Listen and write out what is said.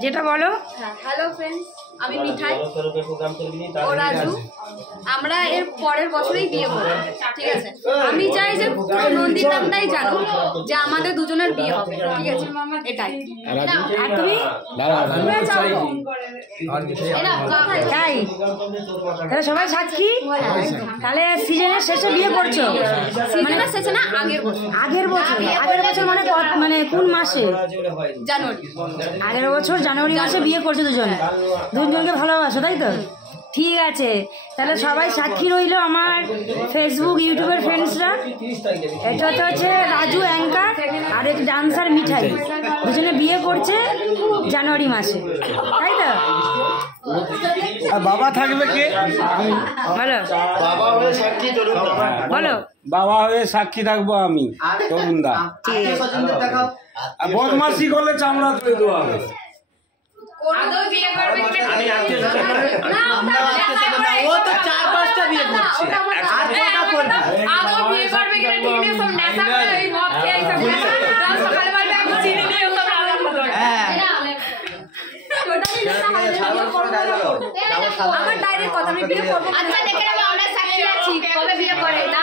যেটা বলো। Hello friends, আমি মিঠাই ও রাজু। আমরা এর পরের বছরেই বিয়ে করবো, ঠিক আছে? আমি চাই যে পুরো নন্দীগ্রামটাই জানো যে আমাদের দুজনের বিয়ে হবে, ঠিক আছে? এটাই। আর তুমি? তাই তাহলে সবাই সাক্ষী। তাহলে সিজনের শেষে বিয়ে করছো? সিজনের শেষে না, আগের বছর মানে কোন মাসে? জানুয়ারি। আগের বছর জানুয়ারি মাসে বিয়ে করছো দুজনকে ভালোবাসো, তাই তো? ঠিক আছে, তাহলে সবাই সাক্ষী রইল। আমার ফেসবুক ইউটিউবের ফ্রেন্ডসরা, এটা হচ্ছে রাজু অ্যাঙ্কার আর এক ডান্সার মিঠাই, দুজনে বিয়ে করছে জানুয়ারি মাসে, তাই তো? বাবা থাকবে কে? বলো বলো। বাবা হয়ে সাক্ষী থাকবো আমি, তরুণ দা। বদমাসি করলে চামড়া তুলে দেওয়া হবে। আমার ডাইরেক্ট কথা, আমি বিয়ে করবো। আচ্ছা দেখে নেবো, আমরা সাক্ষী আছি কবে বিয়ে করে না।